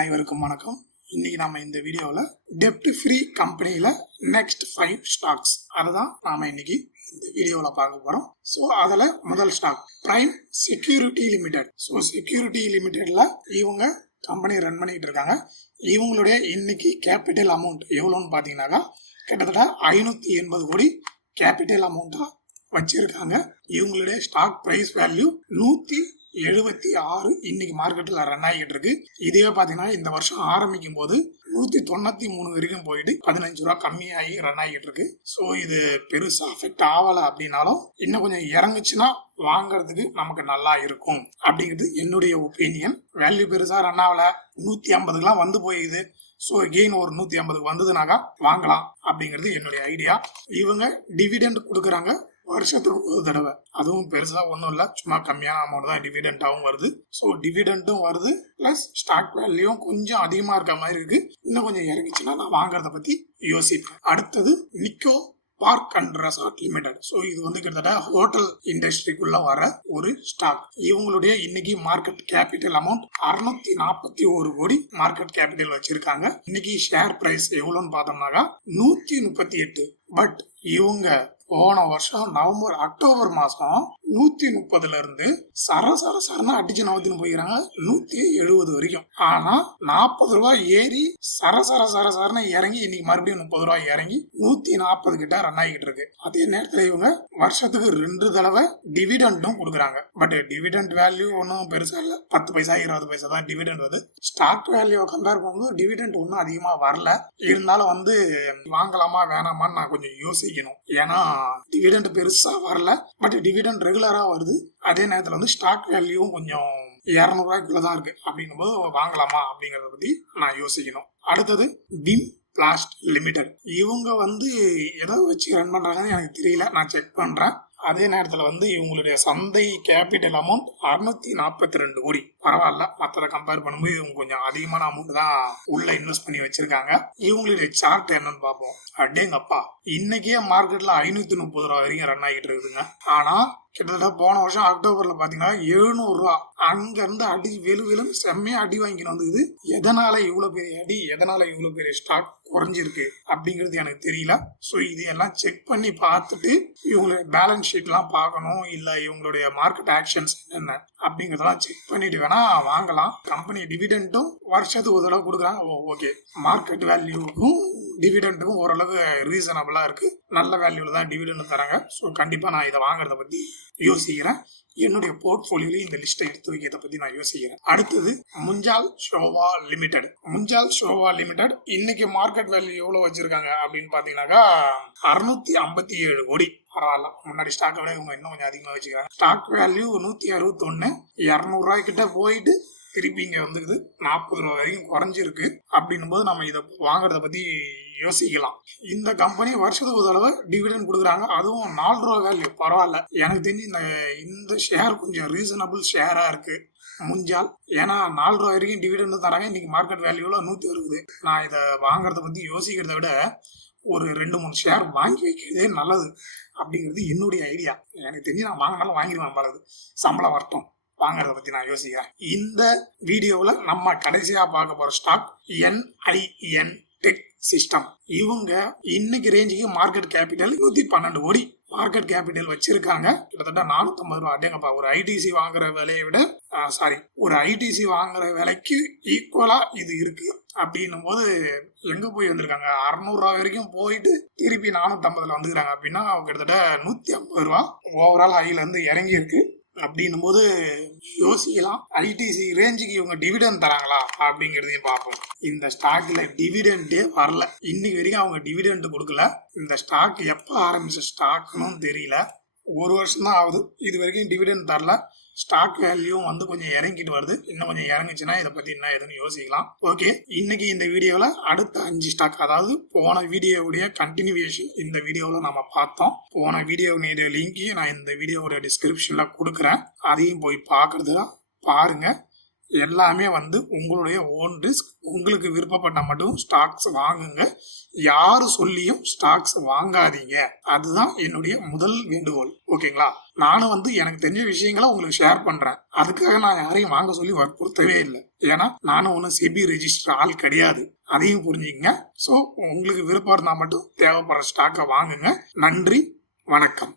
அனைவருக்கும் வணக்கம். இன்னைக்கு நாம இந்த வீடியோவில் டெப்ட் ஃப்ரீ கம்பெனியில் நெக்ஸ்ட் 5 ஸ்டாக்ஸ் அதை தான் நாம இன்னைக்கு இந்த வீடியோவில் பார்க்க போகிறோம். ஸோ அதில் முதல் stock prime security limited. So security லிமிடெட்ல இவங்க கம்பெனி ரன் பண்ணிட்டு இருக்காங்க. இவங்களுடைய இன்னைக்கு கேபிட்டல் அமௌண்ட் எவ்வளோன்னு பார்த்தீங்கன்னாக்கா கிட்டத்தட்ட 580 கோடி கேபிட்டல் அமௌண்ட்டாக வச்சிருக்காங்க. இவங்களுடைய ஸ்டாக் பிரைஸ் வேல்யூ 176 இன்னைக்கு மார்க்கெட்டில் ரன் ஆகிட்டு இருக்கு. இதுவே பார்த்தீங்கன்னா இந்த வருஷம் ஆரம்பிக்கும் போது 193 வரைக்கும் போயிட்டு 15 ரூபா கம்மியாகி ரன் ஆகிட்டு இருக்கு. ஸோ இது பெருசா அஃபெக்ட் ஆகலை அப்படின்னாலும் இன்னும் கொஞ்சம் இறங்குச்சுன்னா வாங்குறதுக்கு நமக்கு நல்லா இருக்கும் அப்படிங்கிறது என்னுடைய ஒப்பீனியன். வேல்யூ பெருசா ரன் ஆகல, 150க்குலாம் வந்து போயிடுது. ஸோ எகெயின் ஒரு 150க்கு வந்ததுனாக்கா வாங்கலாம் அப்படிங்கிறது என்னுடைய ஐடியா. இவங்க டிவிடெண்ட் கொடுக்குறாங்க வருஷத்துக்கு ஒரு தடவை. அதுவும் பெருசா ஒன்றும் இல்லை, சும்மா கம்மியான அமௌண்ட் தான் டிவிடெண்டாகவும் வருது. ஸோ டிவிடெண்டும் வருது, பிளஸ் ஸ்டாக் வேல்யூவும் கொஞ்சம் அதிகமாக இருக்க மாதிரி இருக்கு. இன்னும் கொஞ்சம் இறங்கிச்சுன்னா நான் வாங்குறத பத்தி யோசிப்பேன். அடுத்தது Nicco park and resort limited. So இது வந்து கிட்டத்தட்ட ஹோட்டல் இண்டஸ்ட்ரிக்குள்ள வர ஒரு ஸ்டாக். இவங்களுடைய இன்னைக்கு மார்க்கெட் கேபிட்டல் அமௌண்ட் 641 கோடி மார்க்கெட் கேபிட்டல் வச்சிருக்காங்க. இன்னைக்கு ஷேர் பிரைஸ் எவ்வளோன்னு பார்த்தோம்னாக்கா 138. பட் இவங்க போன வருஷம் நவம்பர் அக்டோபர் மாசம் 130ல இருந்து சரசரன்னு அடிச்சு நவத்தின்னு போயிருக்காங்க 170 வரைக்கும். ஆனா 40 ரூபாய் ஏறி சரசரன்னு இறங்கி இன்னைக்கு மறுபடியும் 30 ரூபாய் இறங்கி 140 கிட்ட ரன் ஆகிட்டு இருக்கு. அதே நேரத்துல இவங்க வருஷத்துக்கு 2 தடவை டிவிடெண்டும் கொடுக்குறாங்க. பட் டிவிடெண்ட் வேல்யூ ஒன்றும் பெருசா இல்ல, 10 பைசா 20 பைசா தான் டிவிடெண்ட் வருது. ஸ்டாக் வேல்யூ கம்பேர் பண்ணும்போது டிவிடெண்ட் ஒன்றும் அதிகமா வரல. இருந்தாலும் வந்து வாங்கலாமா வேணாமான்னு நான் கொஞ்சம் யோசிக்கணும். ஏன்னா டிவிடெண்ட் பெருசா வரல, பட் டிவிடெண்ட் ரெகுலரா வருது. அதே நேரத்துல வந்து ஸ்டாக் வேல்யூவும் கொஞ்சம் 200 ரூபாய்க்குள்ளதான் இருக்கு. அப்படின்னும் போது வாங்கலாமா அப்படிங்கறத பத்தி நான் யோசிக்கணும். அடுத்தது விம் பிளாஸ்ட் லிமிடெட். இவங்க வந்து எதை வச்சு ரன் பண்றாங்கன்னு எனக்கு தெரியல, நான் செக் பண்றேன். அதே நேரத்தில் வந்து இவங்களுடைய சந்தை கேபிட்டல் அமௌண்ட் 642 கோடி. பரவாயில்ல, மற்றதை கம்பேர் பண்ணும்போது இவங்க கொஞ்சம் அதிகமான அமௌண்ட் தான் உள்ள இன்வெஸ்ட் பண்ணி வச்சிருக்காங்க. இவங்களுடைய சார்ட் என்னன்னு பார்ப்போம். அடேங்கப்பா, இன்னைக்கே மார்க்கெட்ல 530 ரூபா வரைக்கும் ரன் ஆகிட்டு இருக்குதுங்க. ஆனா கிட்டத்தட்ட போன வருஷம் அக்டோபர்ல பாத்தீங்கன்னா 700 ரூபா அங்க இருந்து அடி வெளுன்னு செம்மையா அடி வாங்கிட்டு வந்தது. எதனால இவ்வளவு பெரிய அடி, எதனால இவ்வளவு பெரிய ஸ்டாக் குறைஞ்சிருக்கு அப்படிங்கிறது எனக்கு தெரியல. ஸோ இதையெல்லாம் செக் பண்ணி பார்த்துட்டு இவங்களுடைய பேலன்ஸ் ஷீட்லாம் பார்க்கணும், இல்லை இவங்களுடைய மார்க்கெட் ஆக்ஷன்ஸ் என்ன அப்படிங்கிறதெல்லாம் செக் பண்ணிட்டு வேணா வாங்கலாம். கம்பெனி டிவிடெண்டும் வருஷத்துக்கு ஒரு தடவை கொடுக்குறாங்க. ஓகே, மார்க்கெட் வேல்யூக்கும் டிவிடெண்டுக்கும் ஓரளவு ரீசனபிளா இருக்கு. நல்ல வேல்யூல தான் டிவிடெண்ட் தராங்க. ஸோ கண்டிப்பா நான் இதை வாங்குறத பத்தி யோசிக்கிறேன். என்னுடைய போர்ட்போலியோல இந்த லிஸ்ட்டை எடுத்து வைக்கிறத பத்தி நான் யோசிக்கிறேன். அடுத்தது முஞ்சால் ஷோவா லிமிடெட். முஞ்சால் ஷோவா லிமிடெட் இன்னைக்கு மார்க்கெட் வேல்யூ எவ்வளவு வச்சிருக்காங்க அப்படின்னு பாத்தீங்கன்னாக்கா 657 கோடி. பரவாயில்ல, முன்னாடி ஸ்டாக்கை விட இவங்க இன்னும் கொஞ்சம் அதிகமாக வச்சுக்கிறாங்க. ஸ்டாக் வேல்யூ 161, 200 ரூபாய் கிட்ட போயிட்டு திருப்பி இங்க வந்துக்குது 40 ரூபாய் வரைக்கும் குறைஞ்சிருக்கு. அப்படின்னும் போது நம்ம இதை வாங்குறத பத்தி யோசிக்கலாம். இந்த கம்பெனி வருஷத்துக்கு ஒரு தடவை டிவிடெண்ட் கொடுக்குறாங்க, அதுவும் 4 ரூபா வேல்யூ. பரவாயில்ல, எனக்கு தெரிஞ்சு இந்த ஷேர் கொஞ்சம் ரீசனபிள் ஷேரா இருக்கு முஞ்சால். ஏன்னா 4 ரூபா வரைக்கும் டிவிடெண்ட் தராங்க. இன்னைக்கு மார்க்கெட் வேல்யூல 160. நான் இதை வாங்குறத பத்தி யோசிக்கிறத விட ஒரு 2-3 ஷேர் வாங்கி வைக்கிறதே நல்லது அப்படிங்கிறது என்னுடைய ஐடியா. எனக்கு தெரிஞ்சு நான் வாங்கினாலும் வாங்கிடுவேன், பலது சம்பளம் வரட்டும், வாங்கறத பத்தி நான் யோசிக்கிறேன். இந்த வீடியோவில் நம்ம கடைசியா பார்க்க போற ஸ்டாக் NIN டெக் சிஸ்டம். இவங்க இன்னைக்கு ரேஞ்சுக்கு மார்க்கெட் கேபிட்டல் 112 கோடி மார்க்கெட் கேபிட்டல் வச்சிருக்காங்க. கிட்டத்தட்ட 450 ரூபா. அதேங்கப்பா, ஒரு ஐடிசி வாங்குற விலையை விட ஒரு ஐடிசி வாங்குற விலைக்கு ஈக்குவலா இது இருக்கு. அப்படின்னும் போது எங்க போய் வந்திருக்காங்க, 600 ரூபா வரைக்கும் போயிட்டு திருப்பி 450ல வந்துக்கிறாங்க. அப்படின்னா கிட்டத்தட்ட 150 ரூபா ஓவரால் ஹைல இருந்து இறங்கி இருக்கு. அப்படின்னும் போது யோசிக்கலாம், ஐடிசி ரேஞ்சுக்கு இவங்க டிவிடெண்ட் தராங்களா அப்படிங்கிறதையும் பார்ப்போம். இந்த ஸ்டாக்ல டிவிடெண்டே வரல, இன்னைக்கு வரைக்கும் அவங்க டிவிடெண்ட் கொடுக்கல. இந்த ஸ்டாக் எப்ப ஆரம்பிச்ச ஸ்டாக்னு தெரியல, 1 வருஷம் தான் ஆகுது. இது வரைக்கும் டிவிடெண்ட் தரல. ஸ்டாக் வேல்யூ வந்து கொஞ்சம் இறங்கிட்டு வருது. இன்னும் கொஞ்சம் இறங்குச்சுன்னா இதை பத்தி என்ன எதுன்னு யோசிக்கலாம். ஓகே, இன்னைக்கு இந்த வீடியோல அடுத்த 5 ஸ்டாக், அதாவது போன வீடியோவுடைய கண்டினியூவேஷன் இந்த வீடியோவில் நம்ம பார்த்தோம். போன வீடியோவுடைய லிங்கையும் நான் இந்த வீடியோவோட டிஸ்கிரிப்ஷன்ல கொடுக்குறேன், அதையும் போய் பார்க்கறதுதான் பாருங்க. எல்லாமே வந்து உங்களுடைய ஓன் ரிஸ்க். உங்களுக்கு விருப்பப்பட்ட மட்டும் ஸ்டாக்ஸ் வாங்குங்க, யாரு சொல்லியும் ஸ்டாக்ஸ் வாங்காதீங்க. அதுதான் என்னுடைய முதல் வேண்டுகோள். ஓகேங்களா? நானும் வந்து எனக்கு தெரிஞ்ச விஷயங்களை உங்களுக்கு ஷேர் பண்றேன். அதுக்காக நான் யாரையும் வாங்க சொல்லி வற்புறுத்தவே இல்லை. ஏன்னா நானும் ஒன்றும் செபி ரெஜிஸ்டர் ஆள் கிடையாது. அதையும் புரிஞ்சுக்கங்க. ஸோ உங்களுக்கு விருப்பம் இருந்தால் மட்டும் தேவைப்படுற ஸ்டாக்கை வாங்குங்க. நன்றி, வணக்கம்.